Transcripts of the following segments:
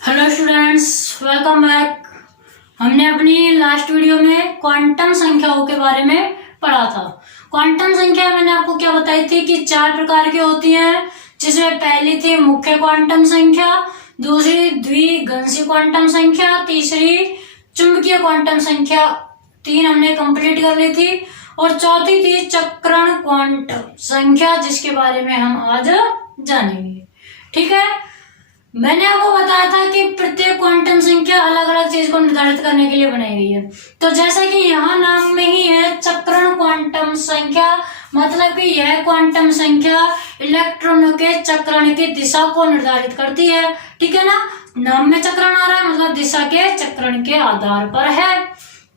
Hello students, welcome back. हमने अपनी last video में क्वांटम संख्याओं के बारे में पढ़ा था। क्वांटम संख्या मैंने आपको क्या बताई थी कि 4 प्रकार की होती हैं, जिसमें पहली थी मुख्य क्वांटम संख्या, दूसरी द्विघाषी क्वांटम संख्या, तीसरी चुंबकीय क्वांटम संख्या। 3 हमने कंप्लीट कर ली थी और चौथी थी चक्रण क्वांटम संख्या, जिसके बारे में हम आज जानेंगे। ठीक है, मैंने आपको बताया था कि प्रत्येक क्वांटम संख्या अलग अलग चीज को निर्धारित करने के लिए बनाई गई है। तो जैसा कि यहाँ नाम में ही है चक्रण क्वांटम संख्या, मतलब कि यह क्वांटम संख्या इलेक्ट्रॉनों के चक्रण की दिशा को निर्धारित करती है। ठीक है ना, नाम में चक्रण आ रहा है मतलब दिशा के चक्रण के आधार पर है।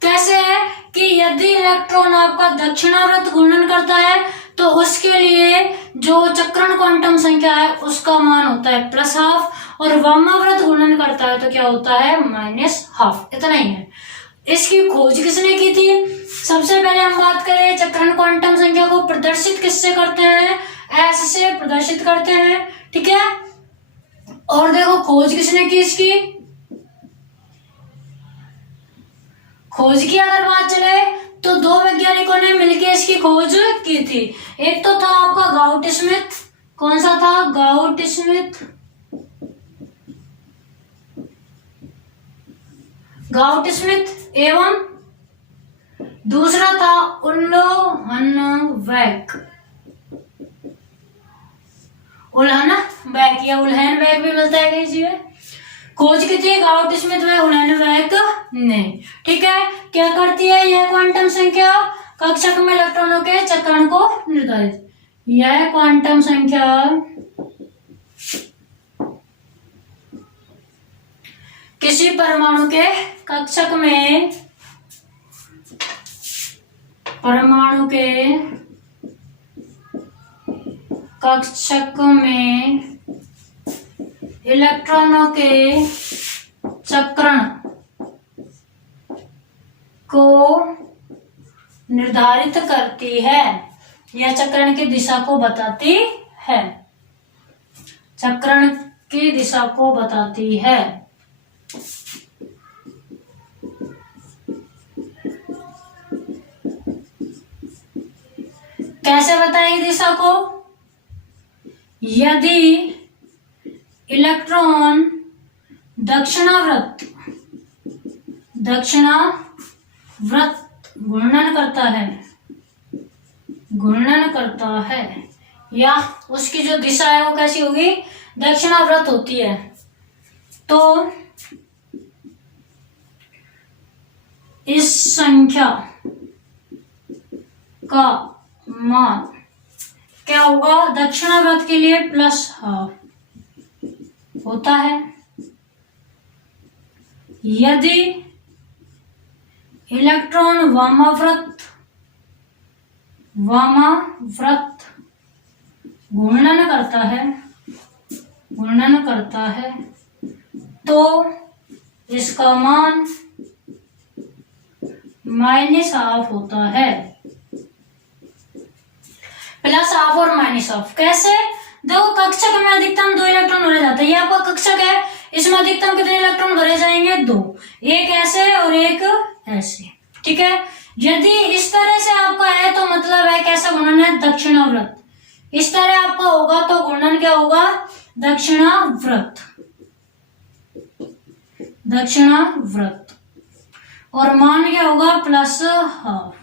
कैसे है कि यदि इलेक्ट्रॉन आपका दक्षिणावर्त घूर्णन करता है तो उसके लिए जो चक्रण क्वांटम संख्या है उसका मान होता है +½ और वामावर्त घूर्णन करता है तो क्या होता है -½ इतना ही है। इसकी खोज किसने की थी? सबसे पहले हम बात करें चक्रण क्वांटम संख्या को प्रदर्शित किससे करते हैं? S से प्रदर्शित करते हैं। ठीक है, और देखो खोज किसने की इसकी? खोज की अगर बात चले तो 2 वैज्ञानिकों ने मिलकर इसकी खोज की थी। एक तो था आपका गाउट स्मिथ। कौन सा था? Gout Smith. गाउट स्मिथ एवं दूसरा था उल्हनबेक। उल्हनबेक या उल्हनबेक भी मिलता है कहीं चीज। खोज की थी गाउट स्मिथ व उल्हनबेक ने। ठीक है, क्या करती है यह क्वांटम संख्या? कक्षक में इलेक्ट्रॉनों के चक्रण को निर्धारित। यह क्वांटम संख्या किसी परमाणु के कक्षक में इलेक्ट्रॉनों के चक्रण को निर्धारित करती है या चक्रण की दिशा को बताती है। चक्रण की दिशा को बताती है। कैसे बताएगी दिशा को? यदि इलेक्ट्रॉन दक्षिणावर्त घूर्णन करता है या उसकी जो दिशा है वो कैसी होगी? दक्षिणावर्त होती है, तो इस संख्या का मान क्या होगा? दक्षिणावर्त के लिए +½ होता है। यदि इलेक्ट्रॉन वामावर्त घूर्णन करता है तो इसका मान -½ होता है। +½ और -½ कैसे? देखो कक्षक में अधिकतम 2 इलेक्ट्रॉन भरे जाते हैं। ये आपका कक्षक है, इसमें अधिकतम कितने इलेक्ट्रॉन भरे जाएंगे? 2। एक ऐसे और एक ऐसे। ठीक है, यदि इस तरह से आपका है तो मतलब है कैसा घूर्णन है? दक्षिणावर्त। इस तरह आपका होगा तो घूर्णन क्या होगा? दक्षिणावर्त। और मान क्या होगा? +½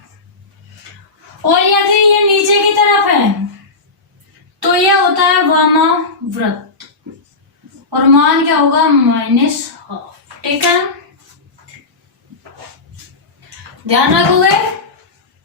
और यदि ये नीचे की तरफ है तो यह होता है वामावर्त और मान क्या होगा? -½ ठीक है, ध्यान रखोगे।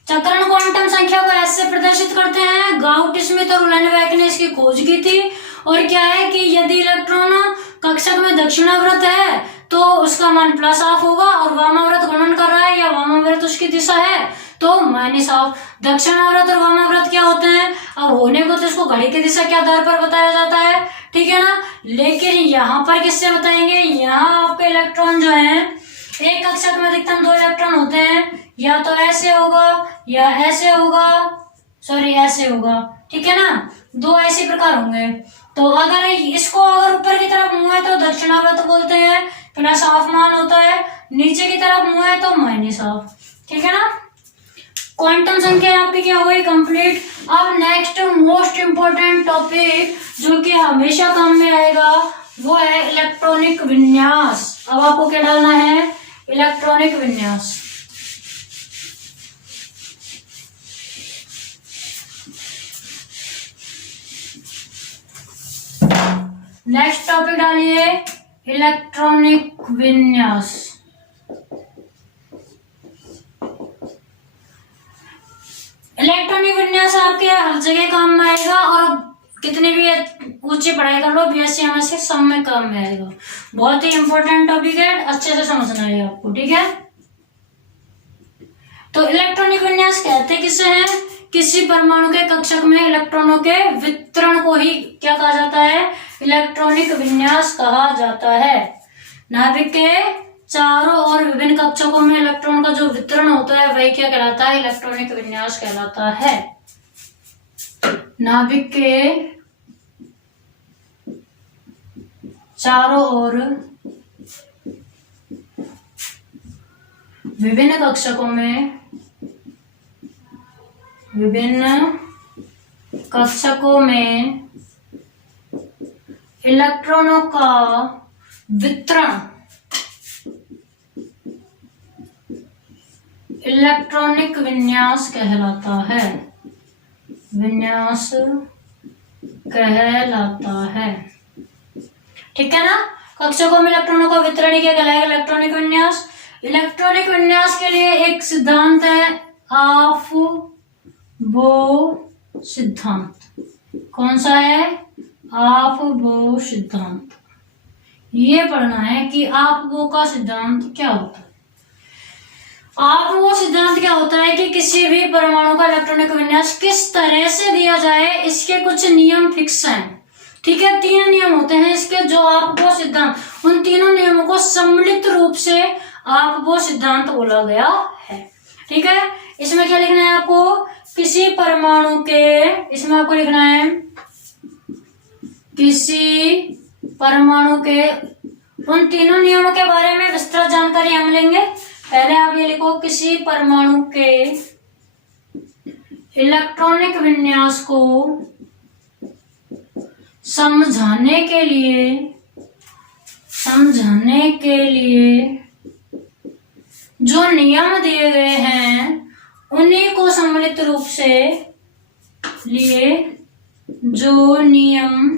चक्रण क्वांटम संख्या को ऐसे प्रदर्शित करते हैं। गाउट स्मिथ और उल्हनबेक ने इसकी खोज की थी। और क्या है कि यदि इलेक्ट्रॉन कक्षक में दक्षिणावर्त है तो उसका मान +½ होगा और वामावर्त घूर्णन कर रहा है या वामावर्त उसकी दिशा है तो -½ दक्षिणावर्त और वामावर्त क्या होते हैं? अब होने को तो इसको घड़ी की दिशा के आधार पर बताया जाता है। ठीक है ना, लेकिन यहाँ पर किससे बताएंगे? यहाँ आपके इलेक्ट्रॉन जो है, एक कक्षक में अधिकतम 2 इलेक्ट्रॉन होते हैं, या तो ऐसे होगा या ऐसे होगा, ऐसे होगा। ठीक है ना, 2 ऐसे प्रकार होंगे। तो अगर इसको अगर ऊपर की तरफ मुंह है तो दक्षिणावर्त बोलते हैं, प्लस हाफ मान होता है, नीचे की तरफ मुंह है तो माइनस हाफ। ठीक है ना। क्वांटम संख्या आपकी क्या हो गई कंप्लीट। अब नेक्स्ट मोस्ट इंपोर्टेंट टॉपिक जो कि हमेशा काम में आएगा वो है इलेक्ट्रॉनिक विन्यास। अब आपको क्या डालना है, इलेक्ट्रॉनिक विन्यास। नेक्स्ट टॉपिक डालिए इलेक्ट्रॉनिक विन्यास। इलेक्ट्रॉनिक विन्यास आपके हर जगह काम में आएगा और कितनी भी ऊंची पढ़ाई कर लो बीएससी एमएससी सब में काम में आएगा। बहुत ही इंपॉर्टेंट टॉपिक है, अच्छे से समझना है आपको। ठीक है। तो इलेक्ट्रॉनिक विन्यास कहते किसे हैं, किसी परमाणु के कक्षक में इलेक्ट्रॉनों के वितरण को ही क्या कहा जाता है, इलेक्ट्रॉनिक विन्यास कहा जाता है। नाभिक के चारों ओर विभिन्न कक्षकों में इलेक्ट्रॉन का जो वितरण होता है वही क्या कहलाता है, इलेक्ट्रॉनिक विन्यास कहलाता है। नाभिक के चारों ओर विभिन्न कक्षकों में इलेक्ट्रॉनों का वितरण इलेक्ट्रॉनिक विन्यास कहलाता है, विन्यास कहलाता है। ठीक है ना। कक्षकों में इलेक्ट्रॉनों का वितरण ही क्या कहलाएगा, इलेक्ट्रॉनिक विन्यास। इलेक्ट्रॉनिक विन्यास के लिए एक सिद्धांत है आप बो सिद्धांत। कौन सा है, आप बो सिद्धांत। ये पढ़ना है कि आप बो का सिद्धांत क्या होता है। आप वो सिद्धांत क्या होता है कि किसी भी परमाणु का इलेक्ट्रॉनिक विन्यास किस तरह से दिया जाए, इसके कुछ नियम फिक्स हैं। ठीक है। 3 नियम होते हैं इसके, जो आप वो सिद्धांत, उन तीनों नियमों को सम्मिलित रूप से आप वो सिद्धांत बोला गया है। ठीक है। इसमें क्या लिखना है आपको, किसी परमाणु के, इसमें आपको लिखना है किसी परमाणु के, उन तीनों नियमों के बारे में विस्तृत जानकारी हम लेंगे। पहले आप ये लिखो, किसी परमाणु के इलेक्ट्रॉनिक विन्यास को समझाने के लिए जो नियम दिए गए हैं उन्हीं को सम्मिलित रूप से लिए, जो नियम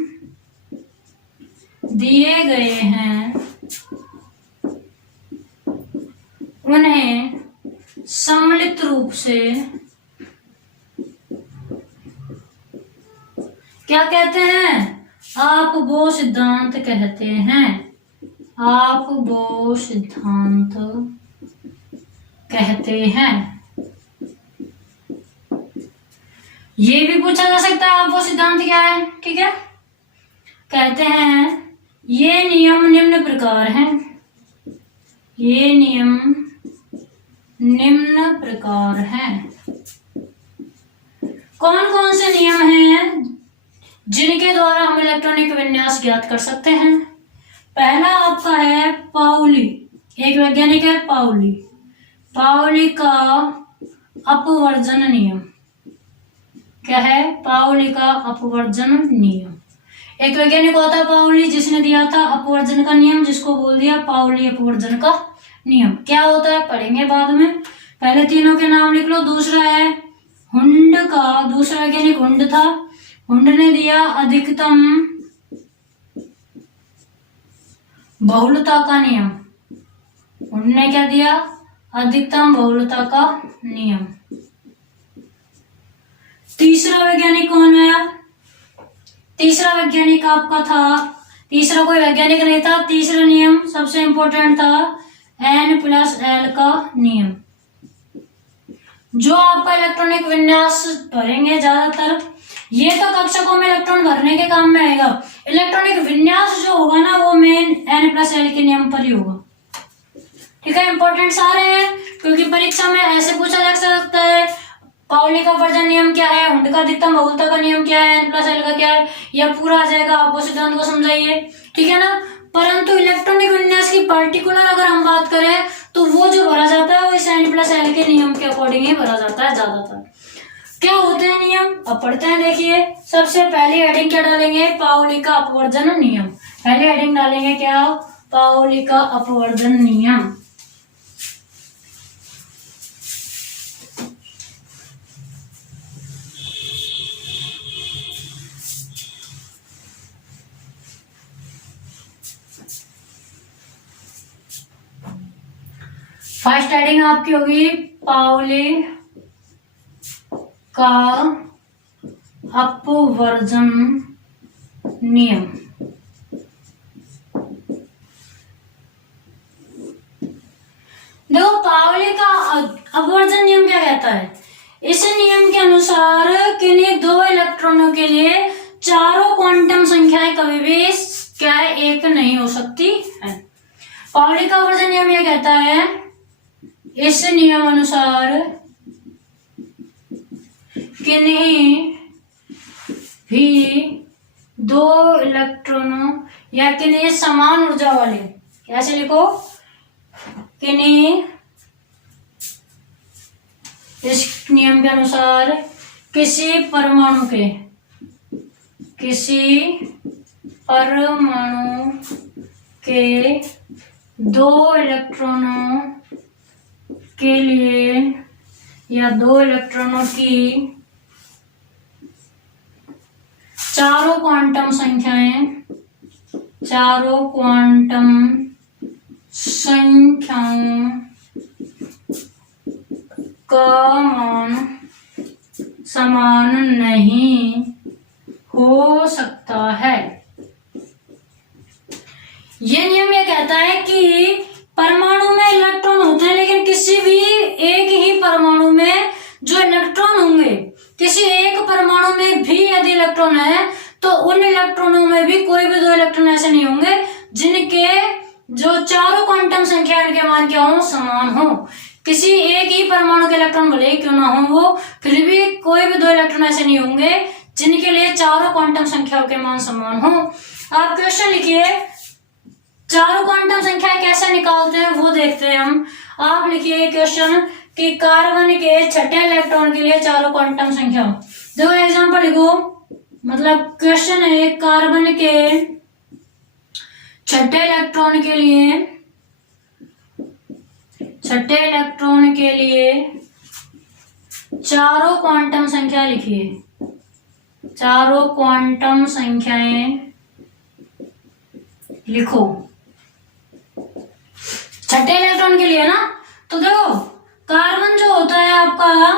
दिए गए हैं उन्हें सम्मिलित रूप से क्या कहते हैं, आप वो सिद्धांत कहते हैं। आप वो सिद्धांत कहते हैं। ये भी पूछा जा सकता है आप वो सिद्धांत क्या है। ठीक है। कहते हैं ये नियम निम्न प्रकार हैं, ये नियम निम्न प्रकार हैं। कौन कौन से नियम हैं जिनके द्वारा हम इलेक्ट्रॉनिक विन्यास ज्ञात कर सकते हैं। पहला आपका है पाउली, एक वैज्ञानिक है पाउली, पाउली का अपवर्जन नियम। क्या है, पाउली का अपवर्जन नियम। एक वैज्ञानिक होता है पाउली जिसने दिया था अपवर्जन का नियम, जिसको बोल दिया पाउली अपवर्जन का नियम। क्या होता है पढ़ेंगे बाद में, पहले तीनों के नाम लिख लो। दूसरा है हुंड का, दूसरा वैज्ञानिक हुंड था, हुंड ने दिया अधिकतम बहुलता का नियम। हुंड ने क्या दिया, अधिकतम बहुलता का नियम। तीसरा वैज्ञानिक कौन आया, तीसरा वैज्ञानिक आपका था, तीसरा कोई वैज्ञानिक नहीं था, तीसरा नियम सबसे इंपॉर्टेंट था N+L का नियम। जो आपका इलेक्ट्रॉनिक विन्यास भरेंगे ज्यादातर, ये तो कक्षकों में इलेक्ट्रॉन भरने के काम में आएगा। इलेक्ट्रॉनिक विन्यास जो होगा ना वो मेन N+L के नियम पर ही होगा। ठीक है, इंपॉर्टेंट सारे हैं क्योंकि परीक्षा में ऐसे पूछा जा सकता है पाउली का अपवर्जन नियम क्या है, हुंड का अधिकतम बहुलता का नियम क्या है, N+L का क्या है, यह पूरा आ जाएगा। आप वो सिद्धांत को समझाइए। ठीक है ना। परंतु पर्टिकुलर अगर हम बात करें तो वो जो भरा जाता है वो इस n+l के नियम के अकॉर्डिंग ही भरा जाता है ज्यादातर। क्या होते हैं नियम, अब पढ़ते हैं। देखिए सबसे पहली हेडिंग क्या डालेंगे, पाउली का अपवर्जन नियम। पहली हेडिंग डालेंगे क्या, पाउली का अपवर्जन नियम। फर्स्ट हेडिंग आपकी होगी पाउली का अपवर्जन नियम। देखो पाउली का अपवर्जन नियम क्या कहता है, इस नियम के अनुसार किन्हीं दो इलेक्ट्रॉनों के लिए चारों क्वांटम संख्याएं कभी भी क्या एक नहीं हो सकती है। पाउली का अपवर्जन नियम यह कहता है, इस नियम अनुसार किन्हीं भी दो इलेक्ट्रॉनों या किन्हीं समान ऊर्जा वाले, कैसे लिखो, किन्हीं, इस नियम के अनुसार किसी परमाणु के दो इलेक्ट्रॉनों के लिए या दो इलेक्ट्रॉनों की चारों क्वांटम संख्याओं का मान समान नहीं हो सकता है। यह नियम यह कहता है कि परमाणु में इलेक्ट्रॉन होते हैं, लेकिन किसी भी एक ही परमाणु में जो इलेक्ट्रॉन होंगे, किसी एक परमाणु में भी यदि इलेक्ट्रॉन है तो उन इलेक्ट्रॉनों में भी कोई भी दो इलेक्ट्रॉन ऐसे नहीं होंगे जिनके जो चारों क्वांटम संख्या के मान क्या हो, समान हो। किसी एक ही परमाणु के इलेक्ट्रॉन भले ही क्यों ना हो वो, फिर भी कोई भी दो इलेक्ट्रॉन ऐसे नहीं होंगे जिनके लिए चारों क्वांटम संख्याओं के मान समान हो। आप क्वेश्चन लिखिए, चारों क्वांटम संख्या कैसे निकालते हैं वो देखते हैं हम। आप लिखिए क्वेश्चन कि कार्बन के छठे इलेक्ट्रॉन के लिए चारों क्वांटम संख्या। देखो एग्जांपल लिखो, मतलब क्वेश्चन है कार्बन के छठे इलेक्ट्रॉन के लिए चारों क्वांटम संख्या लिखिए, चारों क्वांटम संख्याएं लिखो छठे इलेक्ट्रॉन के लिए ना। तो देखो कार्बन जो होता है आपका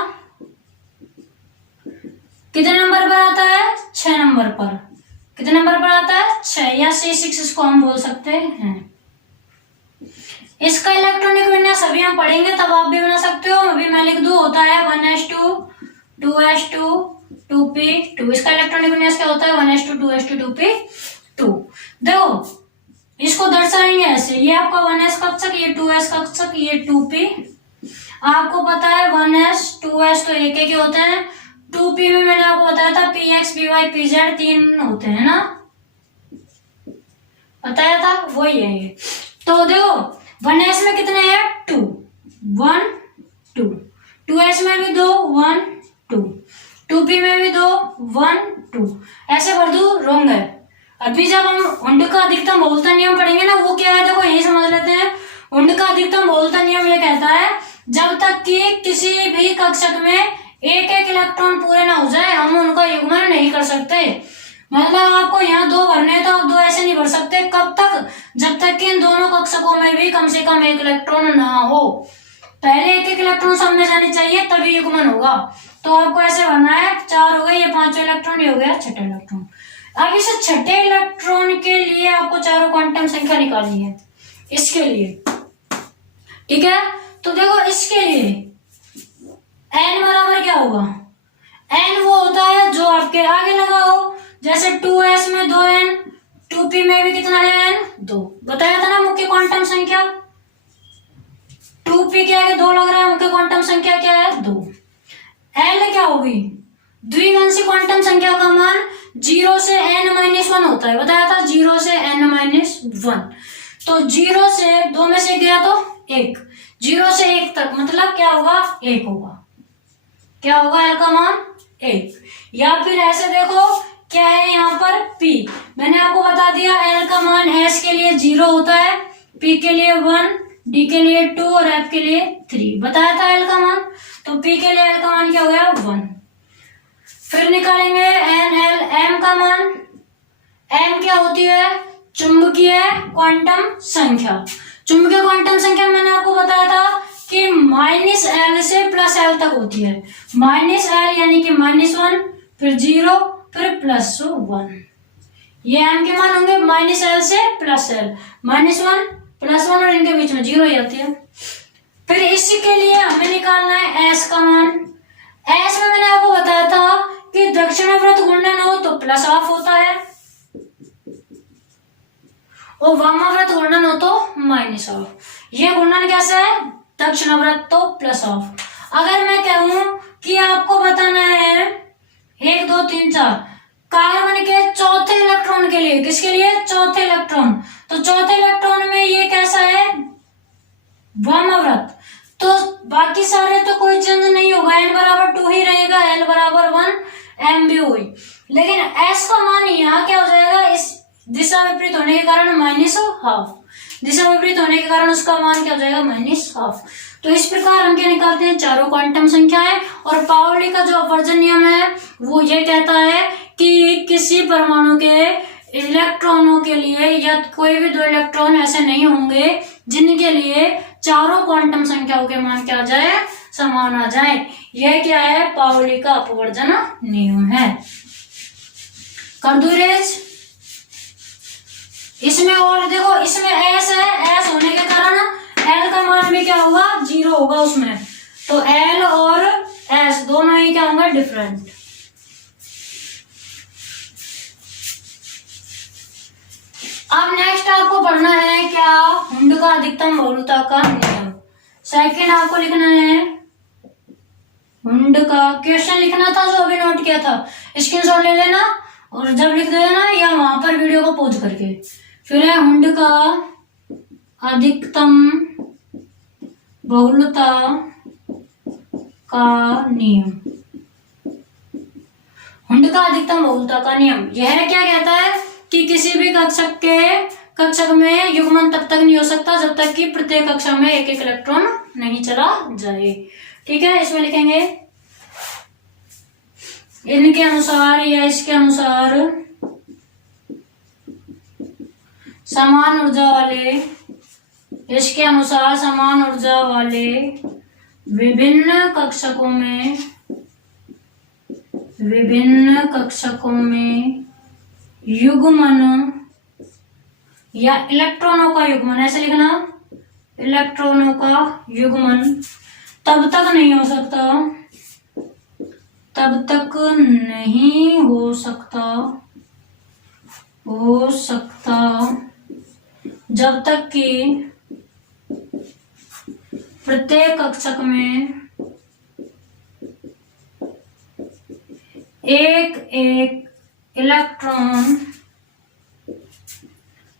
कितने नंबर पर आता है, 6 नंबर पर। कितने नंबर पर आता है, 6 या C6 इसको हम बोल सकते हैं। इसका इलेक्ट्रॉनिक विन्यास अभी हम पढ़ेंगे तब आप भी बना सकते हो। अभी मैं लिख दूं, होता है 1s2 2s2 2p2। इसका इलेक्ट्रॉनिक विन्यास क्या होता है, 1s2 2s2 2p2। देखो इसको दर्शाएंगे ऐसे, ये आपका 1s कक्षक, ये 2s कक्षक, ये 2p। आपको पता है 1s 2s तो एक ही होते हैं। 2p में मैंने आपको बताया था px py pz 3 होते हैं ना, बताया था, वही है ये। तो देखो 1s में कितने हैं, 2 1 2, 2s में भी 2 1 2, 2p में भी 2 1 2, ऐसे भर दू, रॉन्ग है। अभी जब हम उंड का अधिकतम बहुलता नियम पढ़ेंगे ना, वो क्या है देखो यही समझ लेते हैं। उंड का अधिकतम बहुलता नियम ये कहता है जब तक कि किसी भी कक्षक में एक एक इलेक्ट्रॉन पूरे ना हो जाए हम उनका युग्मन नहीं कर सकते। मतलब आपको यहाँ 2 भरने हैं तो आप 2 ऐसे नहीं भर सकते। कब तक, जब तक कि इन दोनों कक्षकों में भी कम से कम एक इलेक्ट्रॉन ना हो। पहले एक एक इलेक्ट्रॉन सब में जाने चाहिए तभी युग्मन होगा। तो आपको ऐसे भरना है, 4 हो गए, ये 5वां इलेक्ट्रॉन, ये हो गया छठा इलेक्ट्रॉन। अब इस छठे इलेक्ट्रॉन के लिए आपको चारों क्वांटम संख्या निकालनी है, इसके लिए, ठीक है। तो देखो इसके लिए n बराबर क्या होगा, n वो होता है जो आपके आगे लगा हो। जैसे 2s में 2n, 2p में भी कितना है n 2, बताया था ना मुख्य क्वांटम संख्या। 2p के आगे 2 लग रहा है, मुख्य क्वांटम संख्या क्या है 2। l क्या होगी, द्विगांशी क्वांटम संख्या का मान 0 से n-1 होता है, बताया था 0 से n-1। तो 0 से 2 में से गया तो 1, 0 से 1 तक मतलब क्या होगा, 1 होगा। क्या होगा, L का मान 1। या फिर ऐसे देखो, क्या है यहाँ पर P, मैंने आपको बता दिया L का मान S के लिए 0 होता है, P के लिए 1, D के लिए 2 और F के लिए 3 बताया था L का मान। तो P के लिए L का मान क्या हो गया, 1। फिर निकालेंगे NL, M का मान। M क्या होती है, चुंबकीय क्वांटम संख्या। चुंबकीय क्वांटम संख्या मैंने आपको बताया था कि -L से +L तक होती है। -L यानी कि -1, फिर 0, फिर +1। ये M के मान होंगे -L से +L, -1, +1 और इनके बीच में 0 ही आती है। फिर इसके लिए हमें निकालना है S का मान। S में मैंने आपको बताया था कि दक्षिणावर्त घूर्णन हो तो +12 होता है और वामावर्त घूर्णन हो तो -12। ये घूर्णन कैसा है, दक्षिणावर्त तो +12। अगर मैं कहूं कि आपको बताना है 1 2 3 4 कार्बन के चौथे इलेक्ट्रॉन के लिए, किसके लिए, चौथे इलेक्ट्रॉन, तो चौथे इलेक्ट्रॉन में ये कैसा है, वामावर्त। तो बाकी सारे तो कोई चेंज नहीं होगा, n बराबर 2 ही रहेगा, l बराबर 1, m भी हुई। लेकिन s का मान यहाँ क्या हो जाएगा, इस दिशा विपरीत होने के कारण -12, दिशा विपरीत होने के कारण उसका मान क्या हो जाएगा, -12। तो इस प्रकार हम क्या निकालते हैं, चारों क्वांटम संख्याएं। और पाउली का जो अपवर्जन नियम है वो ये कहता है कि किसी परमाणु के इलेक्ट्रॉनों के लिए या कोई भी 2 इलेक्ट्रॉन ऐसे नहीं होंगे जिनके लिए चारों क्वांटम संख्याओं के मान क्या आ जाए, समान आ जाए। यह क्या है, पाउली का अपवर्जन नियम है। कर दूं रेज इसमें, और देखो इसमें S है, S होने के कारण L का मान भी क्या होगा, 0 होगा उसमें। तो L और S दोनों ही क्या होंगे, डिफरेंट। अब नेक्स्ट आपको पढ़ना है क्या, हुंड का अधिकतम बहुलता का नियम। सेकंड आपको लिखना है हुंड का, क्वेश्चन लिखना था जो अभी नोट किया था, स्क्रीनशॉट ले लेना और जब लिख देना या वहां पर वीडियो को पॉज करके। फिर है हुंड का अधिकतम बहुलता का नियम। हुंड का अधिकतम बहुलता का नियम यह क्या कहता है कि किसी भी कक्षक में युग्मन तब तक नहीं हो सकता जब तक कि प्रत्येक कक्षा में एक एक इलेक्ट्रॉन नहीं चला जाए। ठीक है, इसमें लिखेंगे इनके अनुसार या इसके अनुसार समान ऊर्जा वाले, इसके अनुसार समान ऊर्जा वाले विभिन्न कक्षकों में युग्मन या इलेक्ट्रॉनों का युग्मन, ऐसे लिखना, इलेक्ट्रॉनों का युग्मन तब तक नहीं हो सकता जब तक कि प्रत्येक कक्षक में एक एक इलेक्ट्रॉन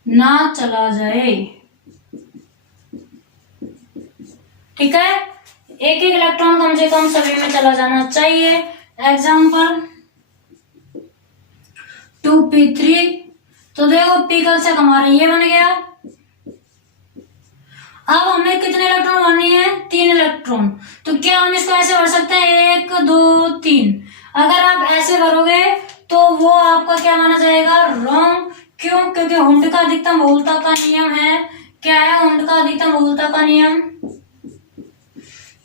ना चला जाए। ठीक है, एक एक इलेक्ट्रॉन कम से कम सभी में चला जाना चाहिए। एग्जाम्पल 2p3, तो देखो p कक्षक हमारा ये बन गया। अब हमें कितने इलेक्ट्रॉन भरनी है, 3 इलेक्ट्रॉन। तो क्या हम इसको ऐसे भर सकते हैं 1 2 3। अगर आप ऐसे भरोगे तो वो आपका क्या माना जाएगा, रॉन्ग। क्यों, क्योंकि हुंड का अधिकतम बहुलता का नियम है, क्या है हुंड का अधिकतम बहुलता का नियम,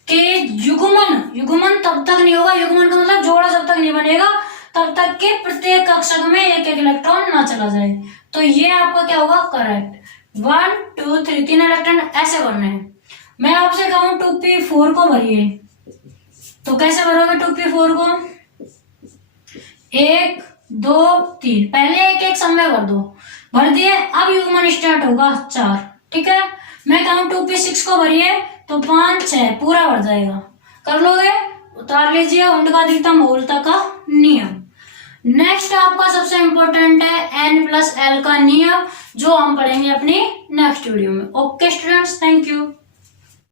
कि युग्मन तब तक नहीं होगा, युग्मन का मतलब जोड़ा जब तक नहीं बनेगा तब तक कि प्रत्येक कक्षक में एक एक इलेक्ट्रॉन ना चला जाए। तो ये आपका क्या होगा, करेक्ट। 1 2 3 3 इलेक्ट्रॉन ऐसे भरने हैं। मैं आपसे कहूं 2p4 को भरिए, तो कैसे भरोगे 2p4 को, 1 2 3, पहले एक एक समय भर दो, भर दिए। अब युग्मन स्टार्ट होगा 4। ठीक है, मैं कहूं 2p6 को भरिए तो 5 6 पूरा भर जाएगा। कर लोगे, उतार लीजिए हुंड का अधिकतम बहुलता का नियम। नेक्स्ट आपका सबसे इंपॉर्टेंट है n+l का नियम, जो हम पढ़ेंगे अपनी नेक्स्ट नेक्स्ट वीडियो में। Okay students, thank you.